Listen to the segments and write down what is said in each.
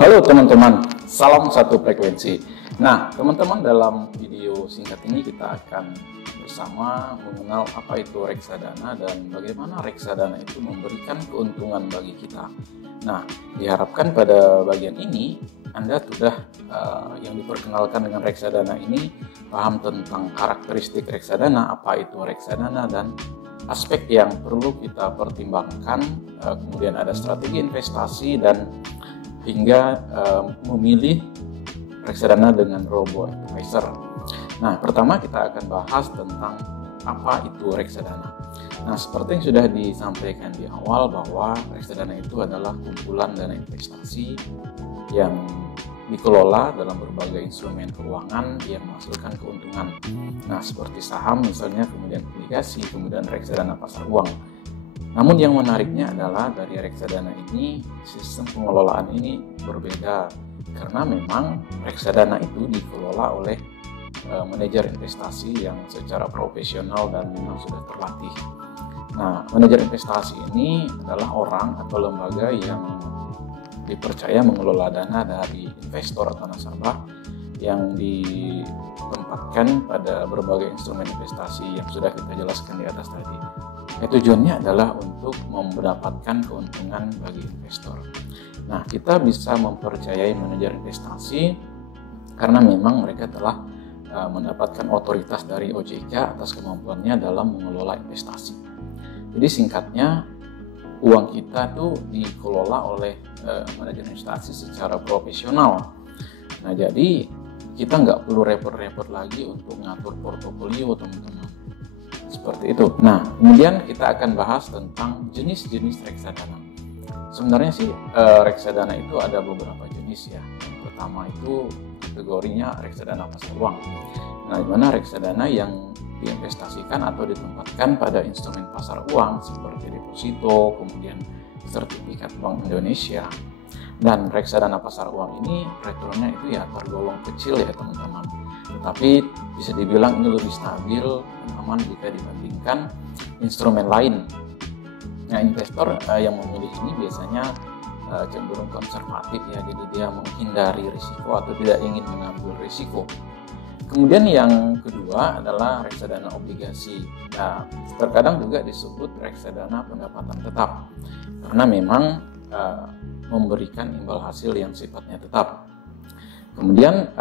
Halo teman-teman, salam satu frekuensi. Nah, teman-teman, dalam video singkat ini kita akan bersama mengenal apa itu reksadana dan bagaimana reksadana itu memberikan keuntungan bagi kita. Nah, diharapkan pada bagian ini Anda sudah yang diperkenalkan dengan reksadana ini paham tentang karakteristik reksadana, apa itu reksadana, dan aspek yang perlu kita pertimbangkan. Kemudian ada strategi investasi dan hingga memilih reksadana dengan robo-advisor. Nah, pertama kita akan bahas tentang apa itu reksadana. Nah, seperti yang sudah disampaikan di awal bahwa reksadana itu adalah kumpulan dana investasi yang dikelola dalam berbagai instrumen keuangan yang menghasilkan keuntungan. Nah, seperti saham misalnya, kemudian obligasi, kemudian reksadana pasar uang. Namun yang menariknya adalah dari reksadana ini, sistem pengelolaan ini berbeda karena memang reksadana itu dikelola oleh manajer investasi yang secara profesional dan memang sudah terlatih. Nah, manajer investasi ini adalah orang atau lembaga yang dipercaya mengelola dana dari investor atau nasabah yang ditempatkan pada berbagai instrumen investasi yang sudah kita jelaskan di atas tadi. Tujuannya adalah untuk mendapatkan keuntungan bagi investor. Nah, kita bisa mempercayai manajer investasi karena memang mereka telah mendapatkan otoritas dari OJK atas kemampuannya dalam mengelola investasi. Jadi singkatnya, uang kita tuh dikelola oleh manajer investasi secara profesional. Nah, jadi kita nggak perlu repot-repot lagi untuk ngatur portofolio, teman-teman. Seperti itu. Nah, kemudian kita akan bahas tentang jenis-jenis reksadana. Sebenarnya sih reksadana itu ada beberapa jenis ya. Yang pertama itu kategorinya reksadana pasar uang. Nah, di mana reksadana yang diinvestasikan atau ditempatkan pada instrumen pasar uang seperti deposito, kemudian sertifikat Bank Indonesia. Dan reksadana pasar uang ini return-nya itu ya tergolong kecil ya, teman-teman. Tetapi bisa dibilang ini lebih stabil dan aman jika dibandingkan instrumen lain. Nah, investor yang memilih ini biasanya cenderung konservatif ya, jadi dia menghindari risiko atau tidak ingin mengambil risiko. Kemudian yang kedua adalah reksadana obligasi. Nah, terkadang juga disebut reksadana pendapatan tetap karena memang memberikan imbal hasil yang sifatnya tetap. Kemudian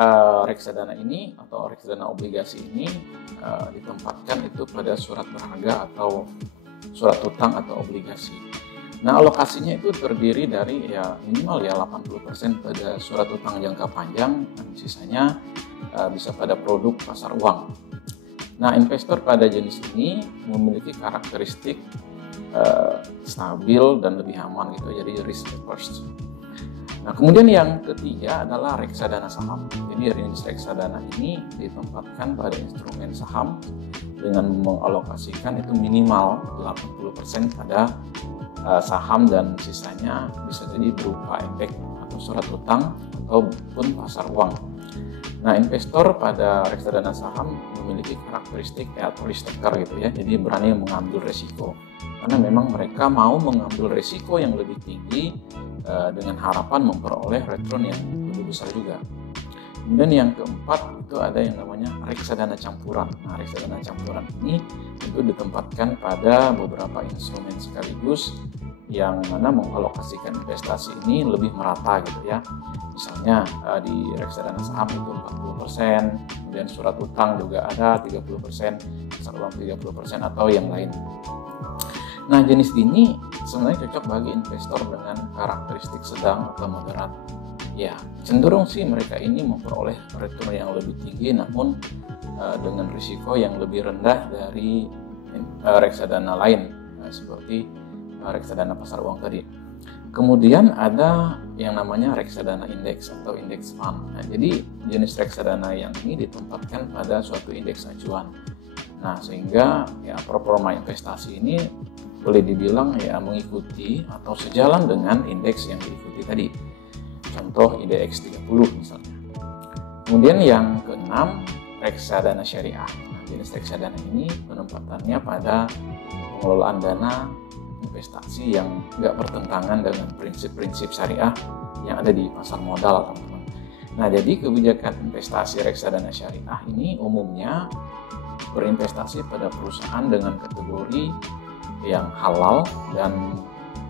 reksadana ini atau reksadana obligasi ini ditempatkan itu pada surat berharga atau surat utang atau obligasi. Nah, alokasinya itu terdiri dari ya minimal ya 80% pada surat utang jangka panjang dan sisanya bisa pada produk pasar uang. Nah, investor pada jenis ini memiliki karakteristik stabil dan lebih aman gitu, jadi risk averse. Nah, kemudian yang ketiga adalah reksadana saham. Jadi jenis reksadana ini ditempatkan pada instrumen saham dengan mengalokasikan itu minimal 80% pada saham dan sisanya bisa jadi berupa efek atau surat utang ataupun pasar uang. Nah, investor pada reksadana saham memiliki karakteristik atau risk taker gitu ya, jadi berani mengambil risiko karena memang mereka mau mengambil risiko yang lebih tinggi dengan harapan memperoleh return yang lebih besar juga. Kemudian yang keempat itu ada yang namanya reksadana campuran. Nah, reksadana campuran ini itu ditempatkan pada beberapa instrumen sekaligus yang mana mengalokasikan investasi ini lebih merata gitu ya. Misalnya di reksadana saham itu 40%, kemudian surat utang juga ada 30%, pasar uang 30% atau yang lain. Nah, jenis ini sebenarnya cocok bagi investor dengan karakteristik sedang atau moderat. Ya, cenderung sih mereka ini memperoleh return yang lebih tinggi namun dengan risiko yang lebih rendah dari reksadana lain seperti reksadana pasar uang tadi. Kemudian ada yang namanya reksadana indeks atau indeks fund. Nah, jadi jenis reksadana yang ini ditempatkan pada suatu indeks acuan. Nah, sehingga ya performa investasi ini boleh dibilang ya mengikuti atau sejalan dengan indeks yang diikuti tadi. Contoh IDX 30 misalnya. Kemudian yang keenam, reksadana syariah. Nah, jenis reksadana ini penempatannya pada pengelolaan dana investasi yang nggak bertentangan dengan prinsip-prinsip syariah yang ada di pasar modal, teman-teman. Nah, jadi kebijakan investasi reksadana syariah ini umumnya berinvestasi pada perusahaan dengan kategori yang halal dan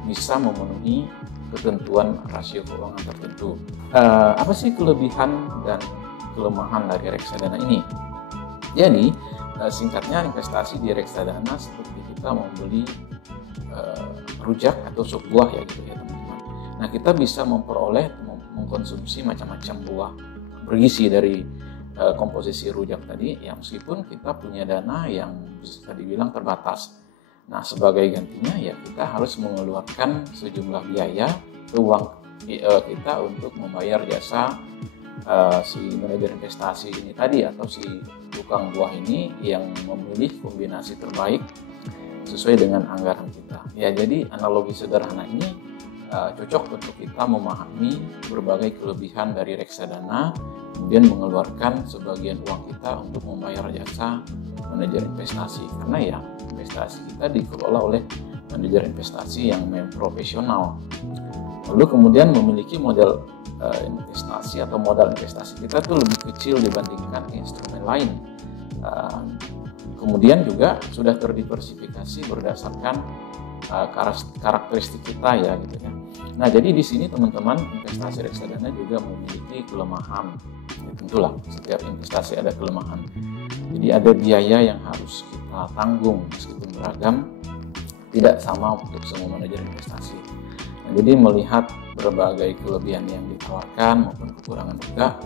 bisa memenuhi ketentuan rasio keuangan tertentu. Apa sih kelebihan dan kelemahan dari reksadana ini? Jadi, singkatnya investasi di reksadana seperti kita membeli rujak atau sup buah ya gitu ya teman-teman. Nah, kita bisa mengkonsumsi macam-macam buah bergizi dari komposisi rujak tadi, ya meskipun kita punya dana yang bisa dibilang terbatas. Nah, sebagai gantinya ya kita harus mengeluarkan sejumlah biaya atau uang kita untuk membayar jasa si manajer investasi ini tadi atau si tukang buah ini yang memilih kombinasi terbaik sesuai dengan anggaran kita. Ya, jadi analogi sederhana ini cocok untuk kita memahami berbagai kelebihan dari reksadana, kemudian mengeluarkan sebagian uang kita untuk membayar jasa manajer investasi, karena ya investasi kita dikelola oleh manajer investasi yang profesional. Lalu kemudian memiliki modal investasi atau modal investasi kita tuh lebih kecil dibandingkan instrumen lain. Kemudian juga sudah terdiversifikasi berdasarkan karakteristik kita ya gitu ya. Nah, jadi di sini teman-teman, investasi reksadana juga memiliki kelemahan. Ya, tentulah setiap investasi ada kelemahan. Jadi ada biaya yang harus kita tanggung meskipun beragam, tidak sama untuk semua manajer investasi. Nah, jadi melihat berbagai kelebihan yang ditawarkan maupun kekurangan juga,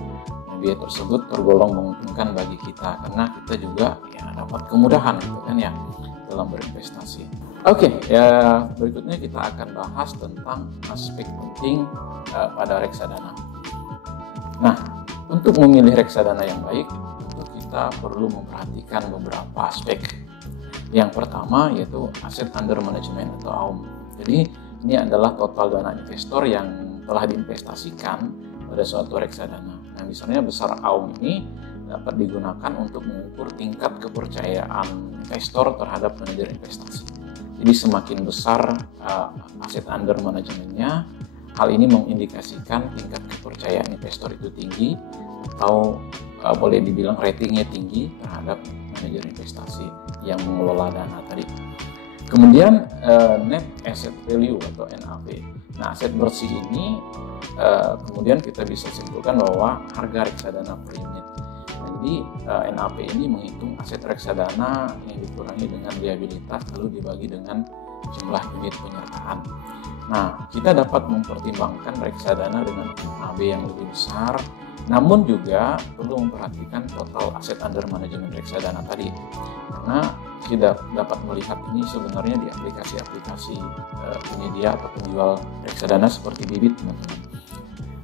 biaya tersebut tergolong menguntungkan bagi kita karena kita juga ya dapat kemudahan gitu kan ya dalam berinvestasi. Oke, ya berikutnya kita akan bahas tentang aspek penting pada reksadana. Nah, untuk memilih reksadana yang baik, tentu kita perlu memperhatikan beberapa aspek. Yang pertama yaitu aset under management atau AUM. Jadi ini adalah total dana investor yang telah diinvestasikan pada suatu reksadana. Nah, misalnya besar AUM ini dapat digunakan untuk mengukur tingkat kepercayaan investor terhadap manajer investasi. Jadi semakin besar aset under manajemennya, hal ini mengindikasikan tingkat kepercayaan investor itu tinggi atau boleh dibilang ratingnya tinggi terhadap manajer investasi yang mengelola dana tadi. Kemudian net asset value atau NAV. Nah, aset bersih ini kemudian kita bisa simpulkan bahwa harga reksadana per unit. Nah, jadi NAV ini menghitung aset reksadana yang dikurangi dengan liabilitas lalu dibagi dengan jumlah unit penyertaan. Nah, kita dapat mempertimbangkan reksadana dengan NAV yang lebih besar, namun juga perlu memperhatikan total aset under management reksadana tadi, karena kita dapat melihat ini sebenarnya di aplikasi-aplikasi penyedia atau penjual reksadana seperti Bibit, teman-teman.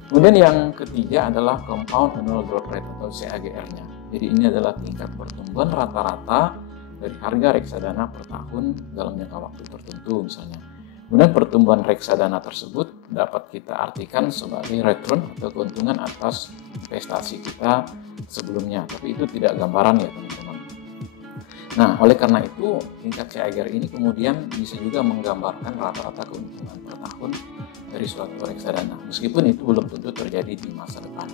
Kemudian yang ketiga adalah compound annual growth rate atau CAGR-nya. Jadi ini adalah tingkat pertumbuhan rata-rata dari harga reksadana per tahun dalam jangka waktu tertentu misalnya. Kemudian pertumbuhan reksadana tersebut dapat kita artikan sebagai return atau keuntungan atas investasi kita sebelumnya, tapi itu tidak gambaran ya teman-teman. Nah, oleh karena itu tingkat CAGR ini kemudian bisa juga menggambarkan rata-rata keuntungan per tahun dari suatu reksadana, meskipun itu belum tentu terjadi di masa depan.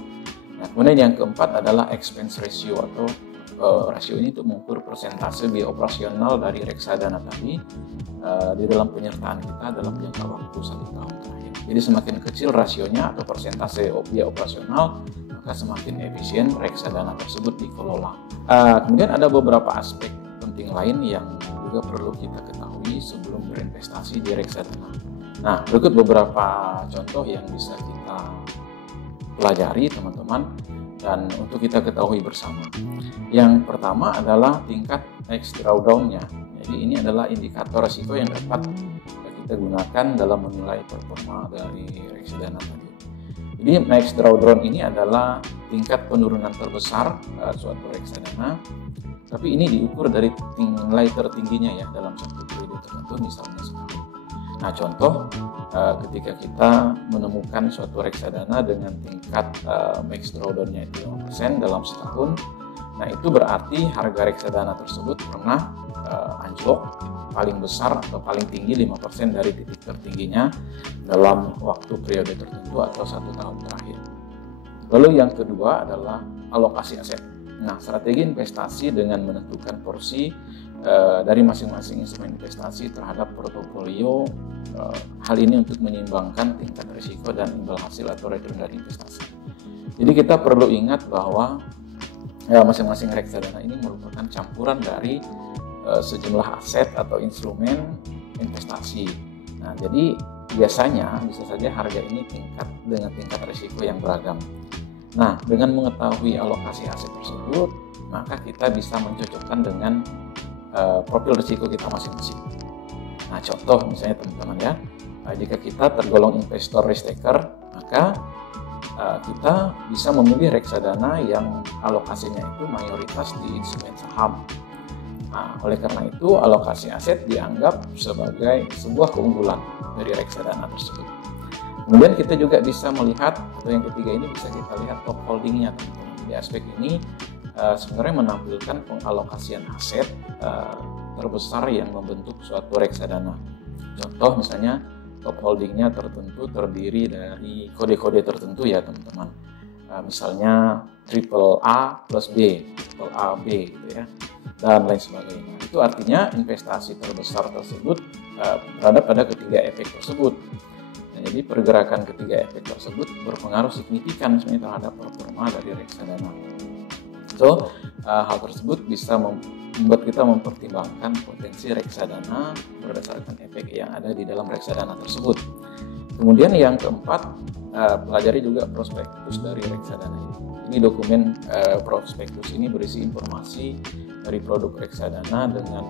Nah, kemudian yang keempat adalah expense ratio atau rasio ini untuk mengukur persentase biaya operasional dari reksadana tadi di dalam penyertaan kita dalam jangka waktu 1 tahun terakhir. Jadi semakin kecil rasionya atau persentase biaya operasional, maka semakin efisien reksadana tersebut dikelola. Kemudian ada beberapa aspek penting lain yang juga perlu kita ketahui sebelum berinvestasi di reksadana. Nah, berikut beberapa contoh yang bisa kita pelajari teman-teman dan untuk kita ketahui bersama. Yang pertama adalah tingkat max drawdown-nya. Jadi ini adalah indikator risiko yang dapat kita gunakan dalam menilai performa dari reksadana tadi. Jadi max drawdown ini adalah tingkat penurunan terbesar suatu reksadana, tapi ini diukur dari nilai tertingginya ya dalam satu periode tertentu, misalnya setahun. Nah, contoh ketika kita menemukan suatu reksadana dengan tingkat max drawdown-nya itu 5% dalam setahun, nah itu berarti harga reksadana tersebut pernah anjlok paling besar atau paling tinggi 5% dari titik tertingginya dalam waktu periode tertentu atau 1 tahun terakhir. Lalu yang kedua adalah alokasi aset. Nah, strategi investasi dengan menentukan porsi dari masing-masing instrumen investasi terhadap portofolio. Hal ini untuk menyeimbangkan tingkat risiko dan imbal hasil atau return dari investasi. Jadi kita perlu ingat bahwa masing-masing reksadana ini merupakan campuran dari sejumlah aset atau instrumen investasi. Nah, jadi biasanya bisa saja harga ini dengan tingkat risiko yang beragam. Nah, dengan mengetahui alokasi aset tersebut, maka kita bisa mencocokkan dengan profil risiko kita masing-masing. Nah, contoh misalnya teman-teman ya, jika kita tergolong investor risk taker, maka kita bisa memilih reksadana yang alokasinya itu mayoritas di instrumen saham. Nah, oleh karena itu alokasi aset dianggap sebagai sebuah keunggulan dari reksadana tersebut. Kemudian kita juga bisa melihat, atau yang ketiga ini bisa kita lihat top holdingnya teman-teman. Di aspek ini sebenarnya menampilkan pengalokasian aset terbesar yang membentuk suatu reksadana. Contoh misalnya top holdingnya tertentu terdiri dari kode-kode tertentu ya teman-teman. Misalnya triple A plus B, triple A B gitu ya, dan lain sebagainya. Itu artinya investasi terbesar tersebut berada pada ketiga efek tersebut. Nah, jadi pergerakan ketiga efek tersebut berpengaruh signifikan sebenarnya terhadap performa dari reksadana. So, hal tersebut bisa membuat kita mempertimbangkan potensi reksadana berdasarkan efek yang ada di dalam reksadana tersebut. Kemudian yang keempat, pelajari juga prospektus dari reksadana ini. Ini dokumen prospektus ini berisi informasi dari produk reksadana dengan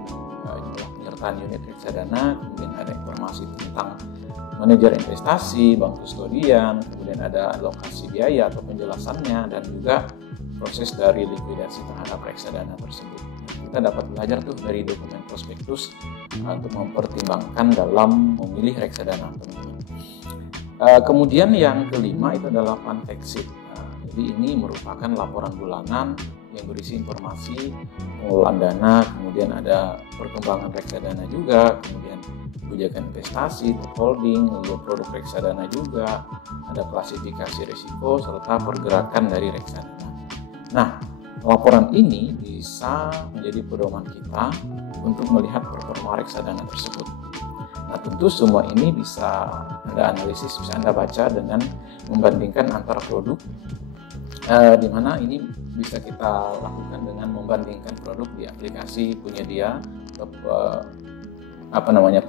jumlah penyertaan unit reksadana, kemudian ada informasi tentang manajer investasi, bank kustodian, kemudian ada alokasi biaya atau penjelasannya, dan juga proses dari likuidasi terhadap reksadana tersebut. Kita dapat belajar tuh dari dokumen prospektus untuk mempertimbangkan dalam memilih reksadana teman-teman. Kemudian yang kelima itu adalah fund fact sheet. Jadi ini merupakan laporan bulanan yang berisi informasi pengelolaan dana, kemudian ada perkembangan reksadana juga, kemudian kebijakan investasi, holding, lalu produk reksadana juga, ada klasifikasi risiko serta pergerakan dari reksadana. Nah, laporan ini bisa menjadi pedoman kita untuk melihat performa reksadana tersebut. Nah, tentu semua ini bisa Anda analisis, bisa Anda baca dengan membandingkan antara produk, di mana ini bisa kita lakukan dengan membandingkan produk di aplikasi penyedia atau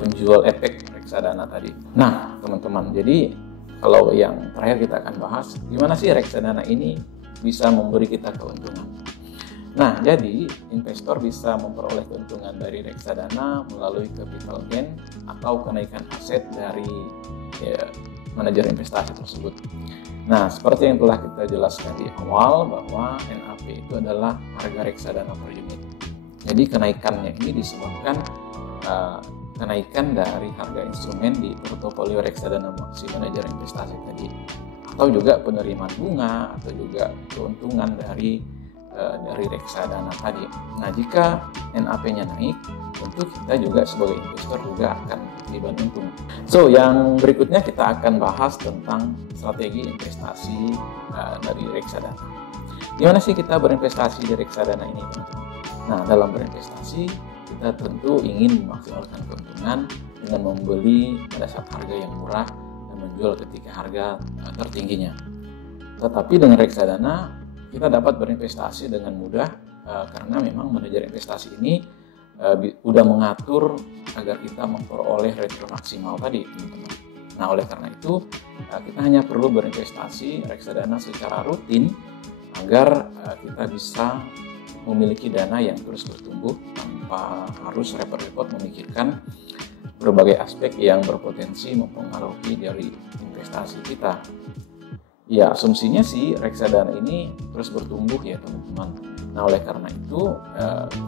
penjual efek reksadana tadi. Nah, teman-teman, jadi kalau yang terakhir kita akan bahas gimana sih reksadana ini bisa memberi kita keuntungan. Nah, jadi investor bisa memperoleh keuntungan dari reksadana melalui capital gain atau kenaikan aset dari manajer investasi tersebut. Nah, seperti yang telah kita jelaskan di awal bahwa NAP itu adalah harga reksadana per unit. Jadi kenaikannya ini disebabkan kenaikan dari harga instrumen di portofolio reksadana si manajer investasi tadi, atau juga penerimaan bunga, atau juga keuntungan dari reksadana tadi. Nah, jika NAP-nya naik, tentu kita juga sebagai investor juga akan terlibat untung. So, yang berikutnya kita akan bahas tentang strategi investasi dari reksadana. Gimana sih kita berinvestasi di reksadana ini, teman-teman? Nah, dalam berinvestasi kita tentu ingin memaksimalkan keuntungan dengan membeli pada saat harga yang murah dan menjual ketika harga tertingginya. Tetapi dengan reksadana kita dapat berinvestasi dengan mudah karena memang manajer investasi ini udah mengatur agar kita memperoleh return maksimal tadi, teman-teman. Nah, oleh karena itu kita hanya perlu berinvestasi reksadana secara rutin agar kita bisa memiliki dana yang terus bertumbuh tanpa harus repot-repot memikirkan berbagai aspek yang berpotensi mempengaruhi dari investasi kita. Ya, asumsinya sih reksadana ini terus bertumbuh ya teman-teman. Nah, oleh karena itu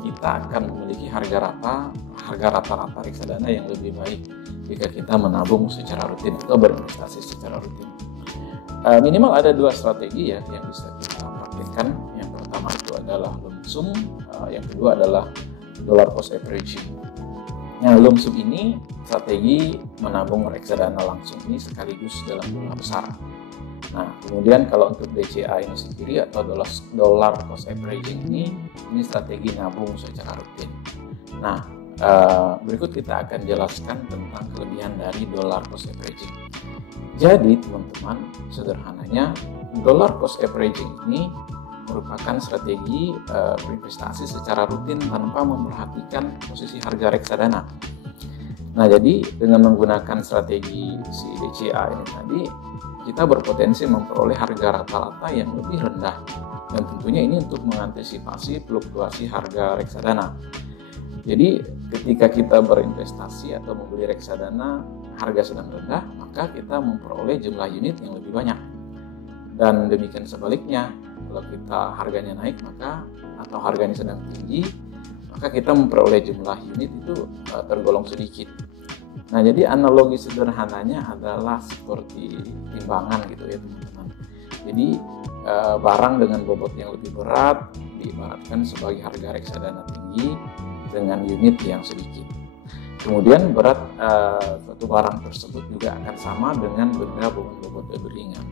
kita akan memiliki harga rata-rata reksadana yang lebih baik jika kita menabung secara rutin atau berinvestasi secara rutin. Minimal ada dua strategi ya yang bisa kita praktekkan. Yang pertama itu adalah lump sum, yang kedua adalah dollar cost averaging. Nah, lump sum ini strategi menabung reksadana langsung ini sekaligus dalam jumlah besar. Nah, kemudian kalau untuk DCA ini sendiri atau dollar cost averaging ini strategi nabung secara rutin. Nah, berikut kita akan jelaskan tentang kelebihan dari dollar cost averaging. Jadi teman-teman, sederhananya dollar cost averaging ini merupakan strategi berinvestasi secara rutin tanpa memperhatikan posisi harga reksadana. Nah, jadi dengan menggunakan strategi si DCA ini tadi, kita berpotensi memperoleh harga rata-rata yang lebih rendah, dan tentunya ini untuk mengantisipasi fluktuasi harga reksadana. Jadi ketika kita berinvestasi atau membeli reksadana harga sedang rendah, maka kita memperoleh jumlah unit yang lebih banyak. Dan demikian sebaliknya, kalau kita harganya naik atau harganya sedang tinggi, maka kita memperoleh jumlah unit itu tergolong sedikit. Nah, jadi analogi sederhananya adalah seperti timbangan gitu ya teman-teman. Jadi barang dengan bobot yang lebih berat diibaratkan sebagai harga reksadana tinggi dengan unit yang sedikit. Kemudian berat suatu barang tersebut juga akan sama dengan benda bobot lebih ringan,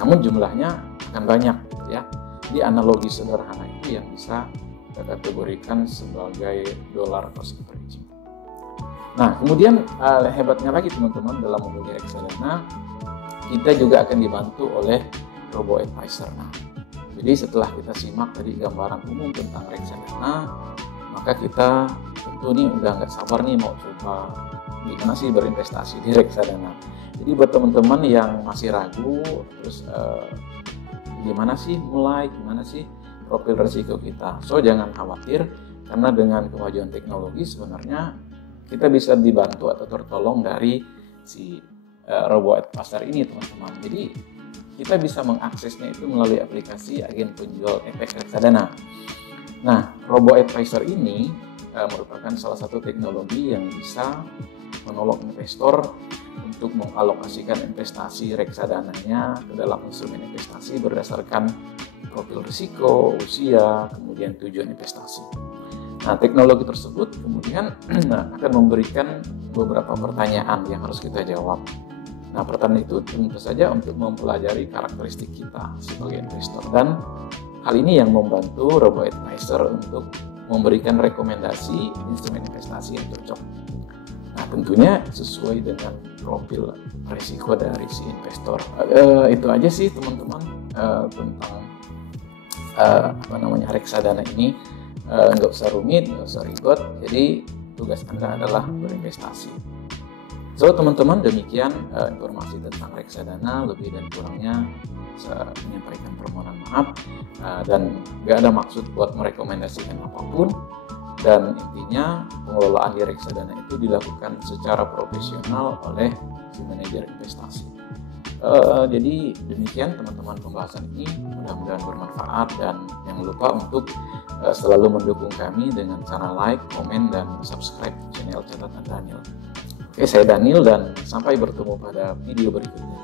namun jumlahnya akan banyak gitu ya. Jadi analogi sederhana itu yang bisa kita kategorikan sebagai dollar cost averaging. Nah, kemudian hebatnya lagi teman-teman, dalam membeli reksadana kita juga akan dibantu oleh robo-advisor. Nah, jadi setelah kita simak tadi gambaran umum tentang reksadana, maka kita tentu nih udah nggak sabar nih mau coba gimana sih berinvestasi di reksadana. Jadi buat teman-teman yang masih ragu, terus gimana sih profil risiko kita. So, jangan khawatir, karena dengan kemajuan teknologi sebenarnya kita bisa dibantu atau tertolong dari si robo-advisor ini teman-teman. Jadi kita bisa mengaksesnya itu melalui aplikasi agen penjual efek reksadana. Nah, robo-advisor ini merupakan salah satu teknologi yang bisa menolong investor untuk mengalokasikan investasi reksadananya ke dalam instrumen investasi berdasarkan profil risiko, usia, kemudian tujuan investasi. Nah, teknologi tersebut kemudian akan memberikan beberapa pertanyaan yang harus kita jawab. Nah, pertanyaan itu tentu saja untuk mempelajari karakteristik kita sebagai investor, dan hal ini yang membantu robo-advisor untuk memberikan rekomendasi instrumen investasi yang cocok. Nah, tentunya sesuai dengan profil risiko dari si investor. Itu aja sih teman-teman tentang reksadana ini. Nggak usah rumit, nggak usah ribet. Jadi tugas Anda adalah berinvestasi. So teman-teman, demikian informasi tentang reksadana. Lebih dan kurangnya saya menyampaikan permohonan maaf, dan nggak ada maksud buat merekomendasikan apapun. Dan intinya pengelolaan di reksadana itu dilakukan secara profesional oleh si manajer investasi. Jadi demikian teman-teman pembahasan ini, mudah-mudahan bermanfaat, dan jangan lupa untuk selalu mendukung kami dengan cara like, komen, dan subscribe channel Catatan Daniel. Oke, saya Daniel dan sampai bertemu pada video berikutnya.